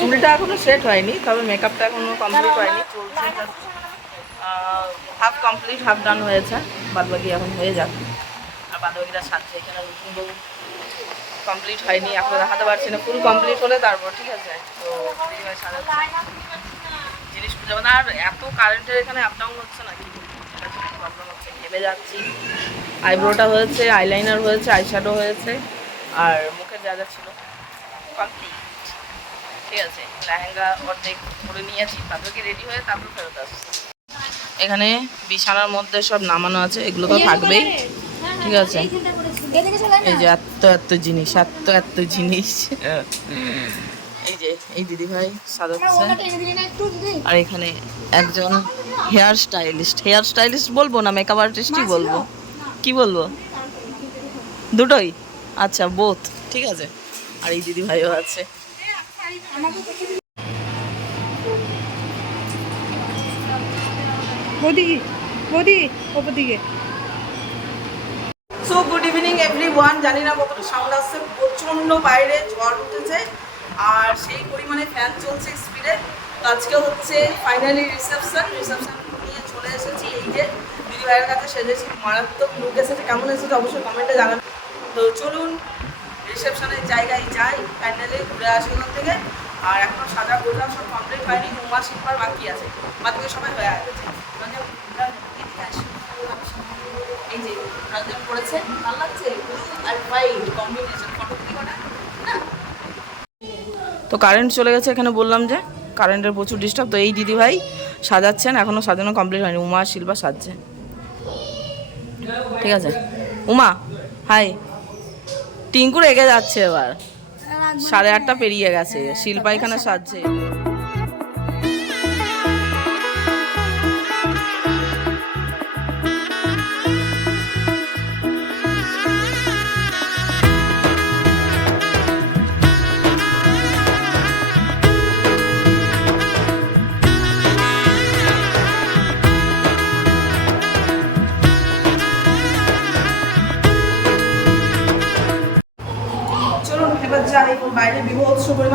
চুলটা এখনও সেট হয়নি তবে মেকআপটা এখনও কমপ্লিট হয়নি। চলছে হাফ কমপ্লিট হাফ ডান হয়েছে বাদ বাকি এখন হয়ে যাক আর বাদ বাকিটা সাজছে এখানে কমপ্লিট হয়নি এখনও দেখাতে পারছি না ফুল কমপ্লিট হলে তারপর ঠিক আছে? তো জিনিস পাবো। আর এত কারেন্টের এখানে আপ ডাউন হচ্ছে না কি প্রবলেম হচ্ছে যাচ্ছি। আইব্রোটা হয়েছে আইলাইনার হয়েছে আইশ্যাডো হয়েছে আর মুখের যা যা ছিল কমপ্লিট ঠিক আছে, লেহেঙ্গা অর্ধেক করে নিয়েছি বাকি রেডি হয়ে তারপর ফেরত আসছি এখানে বিছানার মধ্যে সব নামানো আছে, এগুলো তো থাকবেই। ঠিক আছে। এই যে এত এত জিনিস, এত এত জিনিস। এই যে, এই দিদি ভাই সাজাচ্ছে। আর এখানে একজন হেয়ার স্টাইলিস্ট হেয়ার স্টাইলিস্ট বলব না মেকআপ আর্টিস্টই বলব? কি বলব? দুটোই? আচ্ছা বোথ ঠিক আছে। আর এই দিদি ভাইও আছে। বৌদি বৌদি ওপর so good evening everyone জানি না প্রচণ্ড বাইরে ঝড় উঠেছে আর সেই পরিমাণে ফ্যান চলছে স্পিডে আজকে হচ্ছে ফাইনালি রিসেপশন রিসেপশন নিয়ে চলে এসেছি। এই যে দিদি ভাইয়ের কাছে সেজেছি। মারাত্মক লুক এসেছে। কেমন এসেছে অবশ্যই কমেন্টে জানাবেন। তো চলুন রিসেপশনের জায়গায় যাই। ফাইনালি ঘুরে আসি ওখান থেকে। আর এখনও সাজা গোজা সব কমপ্লিট হয়নি দু মাস শিখবার বাকি আছে। বাকি সবাই হয়ে গেছে। এই যে কালকে পড়েছে ভালো লাগছে? আর হোয়াইট কম্বিনেশন তো কারেন্ট চলে গেছে, এখানে বললাম যে কারেন্টের প্রচুর ডিস্টার্ব তো এই দিদি ভাই সাজাচ্ছেন, এখনও সাজানো কমপ্লিট হয়নি। উমা, শিল্পা সাজছে। ঠিক আছে? উমা হাই টিঙ্কু রেগে যাচ্ছে এবার। সাড়ে আটটা পেরিয়ে গেছে শিল্পা এখানে সাজছে।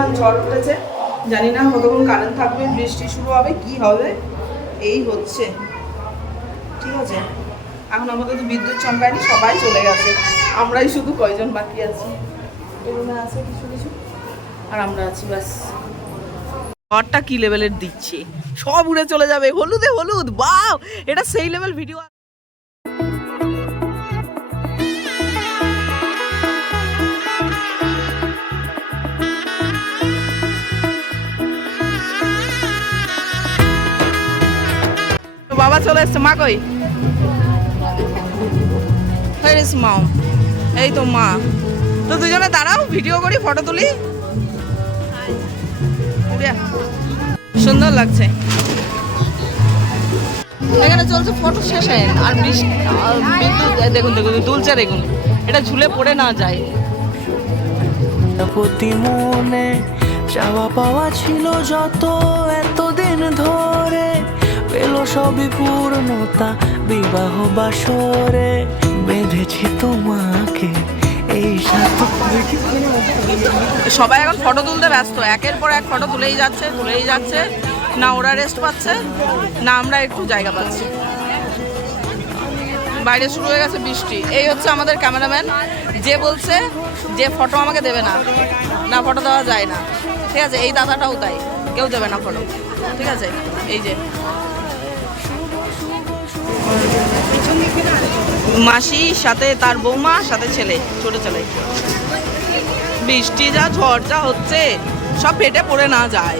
পরিমাণ ঝড় উঠেছে। জানি না কতক্ষণ কারেন্ট থাকবে বৃষ্টি শুরু হবে কি হবে এই হচ্ছে। ঠিক আছে? এখন আমাদের তো বিদ্যুৎ চমকায়নি সবাই চলে গেছে। আমরাই শুধু কয়জন বাকি আছি? এরকম আছে কিছু কিছু? আর আমরা আছি ব্যাস। ঝড়টা কি লেভেলের দিচ্ছে? সব উড়ে চলে যাবে। হলুদে হলুদ বাও এটা সেই লেভেল ভিডিও চলে এসছে, মা কই? mom? এই তো মা। তো দুজনে দাঁড়াও ভিডিও করি ফটো তুলি। সুন্দর লাগছে। এখানে চলছে ফটো শেষে আর বৃষ্টি বিদ্যুৎ দেখুন দেখুন, দুলছে দেখুন। এটা ঝুলে পড়ে না যায়। প্রতি মনে চাওয়া পাওয়া ছিল যত এতদিন ধরে। পেল সবই পূর্ণতা, বিবাহ বাসরে বেঁধেছি তোমাকে। এই সবাই এখন ফটো তুলতে ব্যস্ত। একের পর এক ফটো তুলেই যাচ্ছে তুলেই যাচ্ছে। না ওরা রেস্ট পাচ্ছে, না আমরা একটু জায়গা পাচ্ছি। বাইরে শুরু হয়ে গেছে বৃষ্টি। এই হচ্ছে আমাদের ক্যামেরাম্যান যে বলছে যে ফটো আমাকে দেবে না। না ফটো দেওয়া যায় না। ঠিক আছে, এই দাদাটাও তাই। কেউ দেবে না ফটো ঠিক আছে? এই যে। মাসি, সাথে তার বৌমা, সাথে ছেলে, ছোট ছেলে। বৃষ্টি যা ঝড় যা হচ্ছে, সব ফেটে পড়ে না যায়।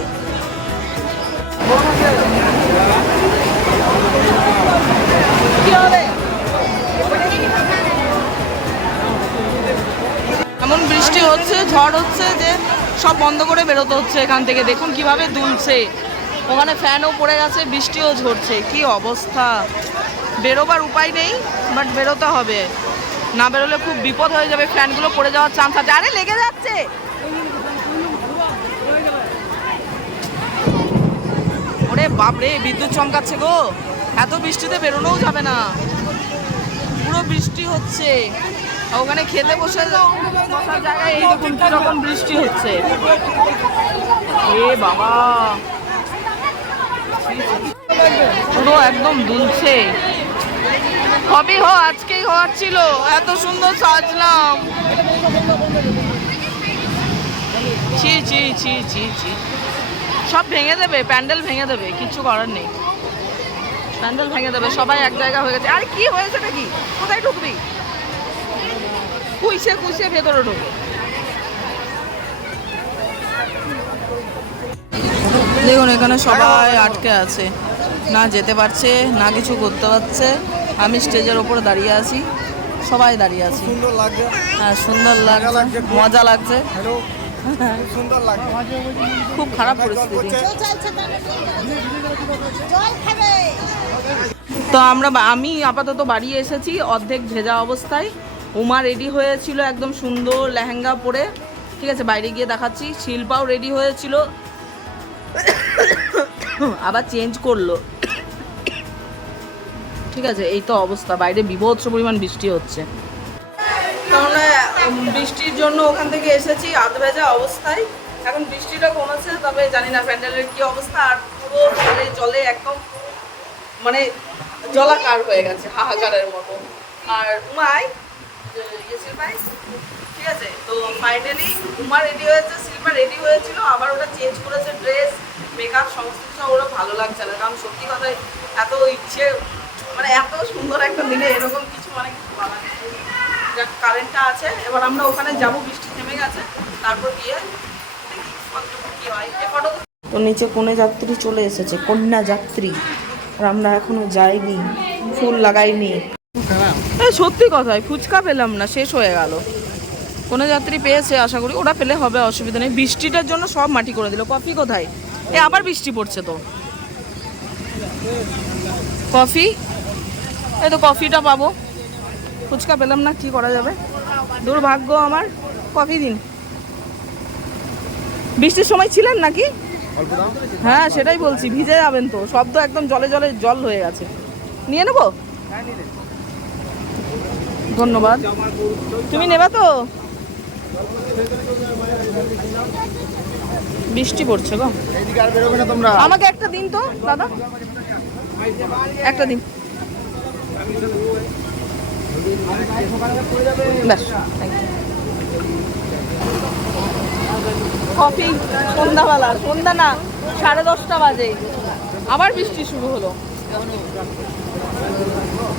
এমন বৃষ্টি হচ্ছে, ঝড় হচ্ছে যে সব বন্ধ করে বেরোতে হচ্ছে এখান থেকে। দেখুন কীভাবে দুলছে। ওখানে ফ্যানও পড়ে গেছে, বৃষ্টিও ঝরছে। কি অবস্থা? বেরোবার উপায় নেই বাট বেরোতে হবে। না বেরোলে খুব বিপদ হয়ে যাবে, ফ্যানগুলো পড়ে যাওয়ার চান্স আছে। আরে লেগে যাচ্ছে! ওরে বাপরে, বিদ্যুৎ চমকাচ্ছে গো। এত বৃষ্টিতে বেরোনোও যাবে না। পুরো বৃষ্টি হচ্ছে। ওখানে খেতে বসে বসার জায়গায় এই দেখুন কীরকম বৃষ্টি হচ্ছে? এ বাবা। পুরো একদম দুলছে। কবে হ আজকেই হওয়ার ছিল। এত সুন্দর সাজলাম। ছি ছি ছি ছি ছি। সব ভেঙে দেবে, প্যান্ডেল ভেঙে দেবে কিচ্ছু করার নেই। প্যান্ডেল ভেঙে দেবে, সবাই এক জায়গা হয়ে গেছে। আর, কি হয়েছে নাকি? কোথায় ঢুকবি? কুইসে কুইসে ভেতরে ঢুকে দেখুন, এখানে সবাই আটকে আছে। না যেতে পারছে, না কিছু করতে পারছে। আমি স্টেজের ওপরে দাঁড়িয়ে আছি। সবাই দাঁড়িয়ে আছি। সুন্দর লাগছে। হ্যাঁ সুন্দর লাগছে। লাগছে মজা লাগছে। সুন্দর লাগছে। খুব খারাপ পরিস্থিতি। তো আমরা আমি আপাতত বাড়ি এসেছি অর্ধেক ভেজা অবস্থায়। উমা রেডি হয়েছিল একদম সুন্দর লেহেঙ্গা পরে। ঠিক আছে বাইরে গিয়ে দেখাচ্ছি। শিল্পাও রেডি হয়েছিল। আবার চেঞ্জ করল। ঠিক আছে, এই তো অবস্থা। বাইরে বিভৎস পরিমাণ বৃষ্টি হচ্ছে। আমরা বৃষ্টির জন্য ওখান থেকে এসেছি আধ ভেজা অবস্থায়। এখন বৃষ্টিটা কমেছে, তবে জানি না প্যান্ডেলের কি অবস্থা। আর পুরো জলে জলে একদম মানে জলাকার হয়ে গেছে, হাহাকারের মতো। আর উমাই ইয়ে শিল্পাই ঠিক আছে? তো ফাইনালি উমা রেডি হয়েছে শিল্পা রেডি হয়েছিল, আবার ওটা চেঞ্জ করেছে ড্রেস মেকআপ সমস্ত কিছু, ওরা ভালো লাগছে না। কারণ সত্যি কথাই এত ইচ্ছে মানে এত সুন্দর একটা দিনে এরকম কিছু মানে কিছু বলার নেই। যাক কারেন্টটা আছে। এবার আমরা ওখানে যাব বৃষ্টি থেমে গেছে। তারপর গিয়ে দেখি হয়। এ ফটো তো নিচে কনে যাত্রী চলে এসেছে কন্যা যাত্রী। আর আমরা এখনও যাইনি ফুল লাগাইনি। সত্যি কথাই ফুচকা পেলাম না শেষ হয়ে গেল। কোনো যাত্রী পেয়েছে আশা করি। ওরা পেলে হবে অসুবিধা নেই। বৃষ্টিটার জন্য সব মাটি করে দিল। কফি কোথায়? এ আবার বৃষ্টি পড়ছে তো। কফি? এই তো কফিটা পাবো। ফুচকা পেলাম না কি করা যাবে? দুর্ভাগ্য আমার কফি দিন। বৃষ্টির সময় ছিলেন নাকি? হ্যাঁ সেটাই বলছি ভিজে যাবেন তো সব তো একদম জলে জলে জল হয়ে গেছে। নিয়ে নেব? ধন্যবাদ। তুমি নেবা তো? বৃষ্টি পড়ছে গো। আমাকে একটা দিন তো দাদা। একটা দিন। ব্যাস. কফি সন্ধ্যাবেলা, সন্ধ্যা না, সাড়ে দশটা বাজে। আবার বৃষ্টি শুরু হলো।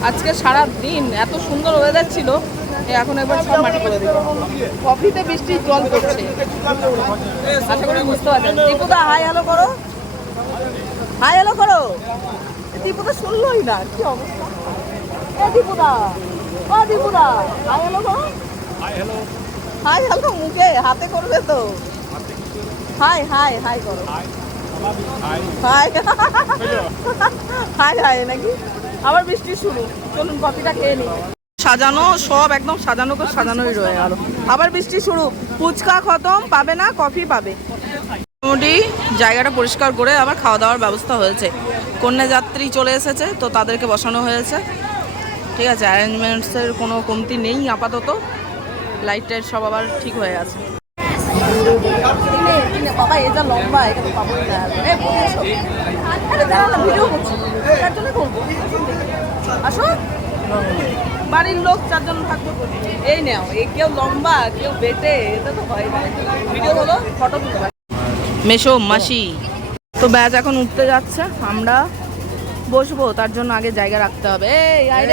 আজকে সারা দিন এত সুন্দর ওয়েদার ছিল এখন একবার সব মাটি করে দিল কফিতে বৃষ্টির জল পড়ছে। আশা করি বুঝতে পারছেন। দীপুদা হাই হ্যালো করো। হাই হ্যালো করো। দীপুদা শুনলোই না, কি অবস্থা? হাই হ্যালো করো মুখে হাতে করবে তো। হাই হাই হাই করো। হাই হাই হাই নাকি? আবার বৃষ্টি শুরু। চলুন কফিটা খেয়ে নিই। সাজানো সব একদম সাজানো করে সাজানোই রয়ে গেল। আবার বৃষ্টি শুরু। ফুচকা খতম পাবে না কফি পাবে। মোটামুটি জায়গাটা পরিষ্কার করে আবার খাওয়া দাওয়ার ব্যবস্থা হয়েছে। কন্যা যাত্রী চলে এসেছে তো তাদেরকে বসানো হয়েছে। ঠিক আছে অ্যারেঞ্জমেন্টসের কোনো কমতি নেই আপাতত। লাইট টাইট সব আবার ঠিক হয়ে আছে বাবা এটা লম্বা এখানে পাবো না আরে দাঁড়া না ভিডিও করছি। তার জন্য করব। আসো। বাড়ির লোক চারজন থাকবে এই নাও এই কেউ লম্বা কেউ বেটে এটা তো হয় না। ভিডিও হলো ফটো পারি। মেশো মাসি। তো ব্যাচ এখন উঠতে যাচ্ছে আমরা। বসবো, তার জন্য আগে জায়গা রাখতে হবে। আয়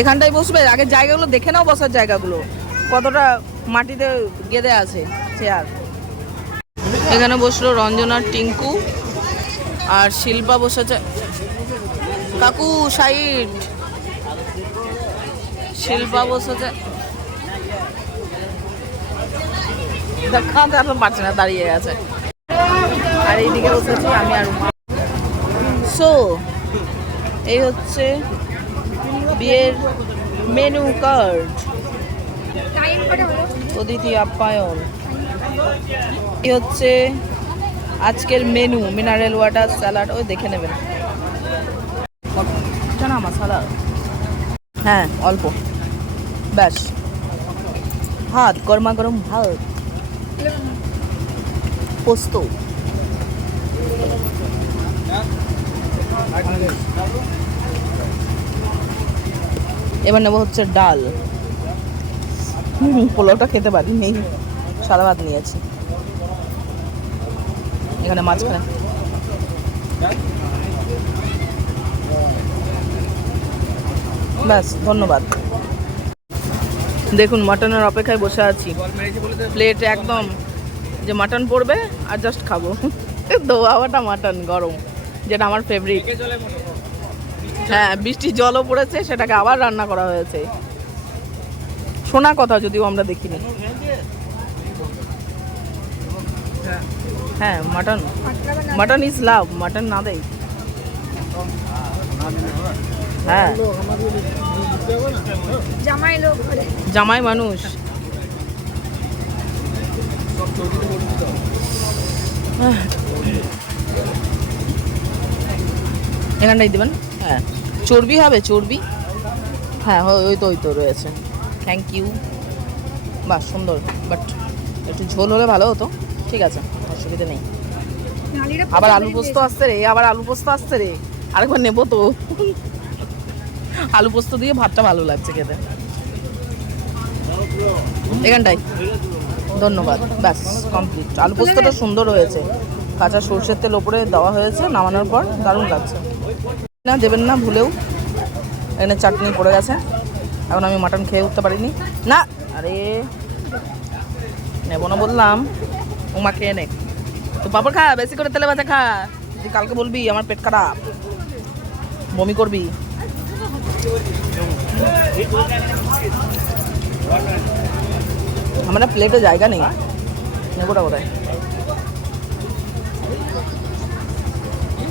এখানটায় বসবে, আগে জায়গাগুলো দেখে নাও বসার জায়গাগুলো। কতটা মাটিতে গেদে আছে, চেয়ার। এখানে বসল রঞ্জনার টিঙ্কু, আর শিল্পা বসেছে। কাকু সাইড শিল্পা বসেছে। এখন পারছে না, দাঁড়িয়ে আছে। আর এইদিকে বসেছি আমি আর সো এই হচ্ছে বিয়ের মেনু কার্ড অতিথি আপ্যায়ন। এই হচ্ছে আজকের মেনু মিনারেল ওয়াটার স্যালাড ওই দেখে নেবেন। চানা মশলা? হ্যাঁ অল্প। ব্যাস। ভাত, গরমা গরম ভাত। পোস্ত। এবার নেব হচ্ছে ডাল। পোলাওটা খেতে পারি, নেই। সাদা ভাত নিয়েছি। এখানে মাঝখানে। ব্যাস, ধন্যবাদ। দেখুন, মাটনের অপেক্ষায় বসে আছি। প্লেট একদম যে মাটন পড়বে, আর জাস্ট খাব। দোয়াটা মাটন গরম যেটা আমার ফেভারিট হ্যাঁ বৃষ্টির জলও পড়েছে সেটাকে আবার রান্না করা হয়েছে। শোনা কথা যদিও আমরা দেখিনি। হ্যাঁ mutton. Mutton is love mutton না দেয়। হ্যাঁ। জামাই লোক ঘরে। জামাই মানুষ। এখানটাই দেবেন? হ্যাঁ। চর্বি হবে? চর্বি? হ্যাঁ ওই তো ওই তো রয়েছে। থ্যাংক ইউ বাহ সুন্দর। বাট একটু ঝোল হলে ভালো হতো। ঠিক আছে অসুবিধা নেই। আবার আলু পোস্ত আসছে রে আবার আলু পোস্ত আসছে রে। আরেকবার নেব তো। আলু পোস্ত দিয়ে ভাতটা ভালো লাগছে খেতে। এখানটাই ধন্যবাদ। ব্যাস কমপ্লিট আলু পোস্তটা সুন্দর হয়েছে। কাঁচা সর্ষের তেল ওপরে দেওয়া হয়েছে, নামানোর পর দারুণ লাগছে। না, দেবেন না, ভুলেও। এখানে চাটনি পড়ে গেছে। এখন আমি মাটন খেয়ে উঠতে পারিনি। না! আরে! নেব না বললাম। উমা খেয়ে নে। তো পাপড় খা, বেশি করে তেলে ভাজা খা। তুই কালকে বলবি, আমার পেট খারাপ। বমি করবি। আমার না প্লেটে জায়গা নেই। নেবোটা কোথায়?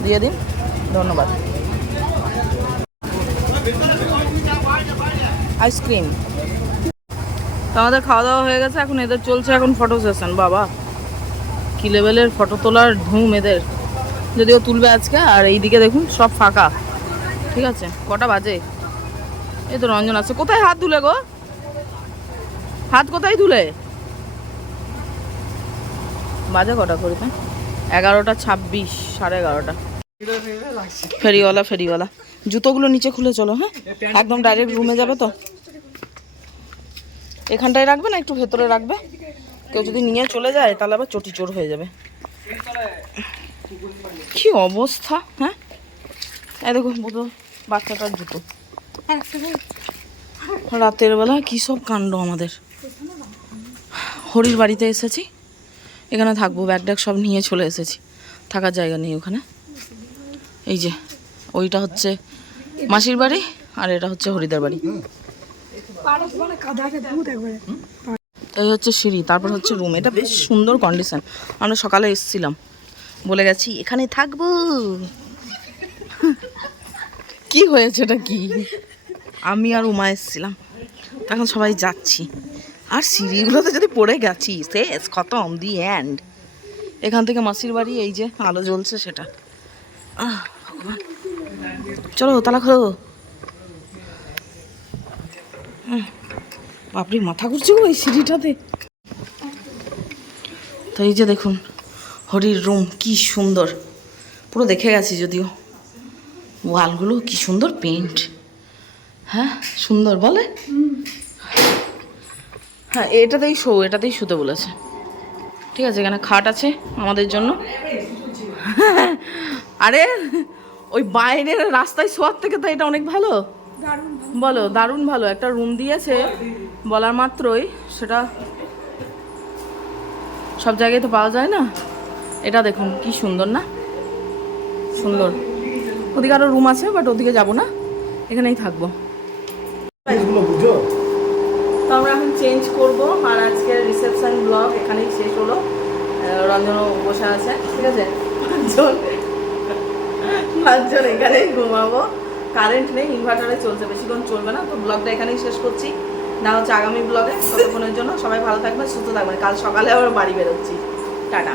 দিয়ে দিন। ধন্যবাদ। আইসক্রিম তো আমাদের খাওয়া দাওয়া হয়ে গেছে, এখন এদের চলছে এখন ফটো সেশন বাবা। কি লেভেলের ফটো তোলার ধুম এদের। যদিও তুলবে আজকে, আর এইদিকে দেখুন, সব ফাঁকা। ঠিক আছে, কটা বাজে? এই তো রঞ্জন আছে। কোথায় হাত ধুলে গো? হাত কোথায় ধুলে? বাজে কটা করিতে এগারোটা ছাব্বিশ সাড়ে এগারোটা। ফেরিওয়ালা ফেরিওয়ালা। জুতোগুলো নিচে খুলে চলো হ্যাঁ? একদম ডাইরেক্ট রুমে যাবে তো? এখানটায় রাখবে না একটু ভেতরে রাখবে? কেউ যদি নিয়ে চলে যায় তাহলে আবার চটি চোর হয়ে যাবে। কি অবস্থা হ্যাঁ? এই দেখো বুধো বাচ্চাটার জুতো। রাতের বেলা কী সব কাণ্ড আমাদের। হরির বাড়িতে এসেছি। এখানে থাকব ব্যাগ ট্যাগ সব নিয়ে চলে এসেছি। থাকার জায়গা নেই ওখানে। এই যে, ওইটা হচ্ছে মাসির বাড়ি আর এটা হচ্ছে হরিদার বাড়ি। তো এই হচ্ছে সিঁড়ি, তারপর হচ্ছে রুম এটা বেশ সুন্দর কন্ডিশন আমরা সকালে এসেছিলাম। বলে গেছি, এখানে থাকব। কি হয়েছে এটা কি? আমি আর উমা এসেছিলাম। তখন সবাই যাচ্ছি। আর সিঁড়িগুলোতে যদি পড়ে গেছি শেষ খতম দি এন্ড এখান থেকে মাসির বাড়ি, এই যে আলো জ্বলছে সেটা। আহ চলো, তালা খোলো। বাপরে, মাথা ঘুরছে এই সিঁড়িটাতে। তো এই যে দেখুন, হরির রুম কি সুন্দর। পুরো দেখে গেছি যদিও। ওয়ালগুলো কি সুন্দর পেন্ট হ্যাঁ সুন্দর বলে? হ্যাঁ এটাতেই শো, এটাতেই শুতে বলেছে। ঠিক আছে, এখানে খাট আছে আমাদের জন্য। আরে, ওই বাইরের রাস্তায় শোয়ার থেকে তো এটা অনেক ভালো। বলো, দারুণ ভালো। একটা রুম দিয়েছে, বলার মাত্রই সেটা সব জায়গায় তো পাওয়া যায় না। এটা দেখুন, কি সুন্দর না? সুন্দর। ওদিকে আরও রুম আছে বাট ওদিকে যাব না। এখানেই থাকব। বুঝো? তো আমরা এখন চেঞ্জ করব আর আজকের রিসেপশন ব্লগ এখানেই শেষ হলো। রঞ্জন বসে আছে, ঠিক আছে? পাঁচজন পাঁচজন এখানেই ঘুমাবো। কারেন্ট নেই ইনভার্টারে চলছে, বেশিক্ষণ চলবে না। তো ব্লগটা এখানেই শেষ করছি। না হচ্ছে আগামী ব্লগে ততক্ষণের জন্য সবাই ভালো থাকবেন, সুস্থ থাকবেন। কাল সকালে আবার বাড়ি বেরোচ্ছি। টাটা।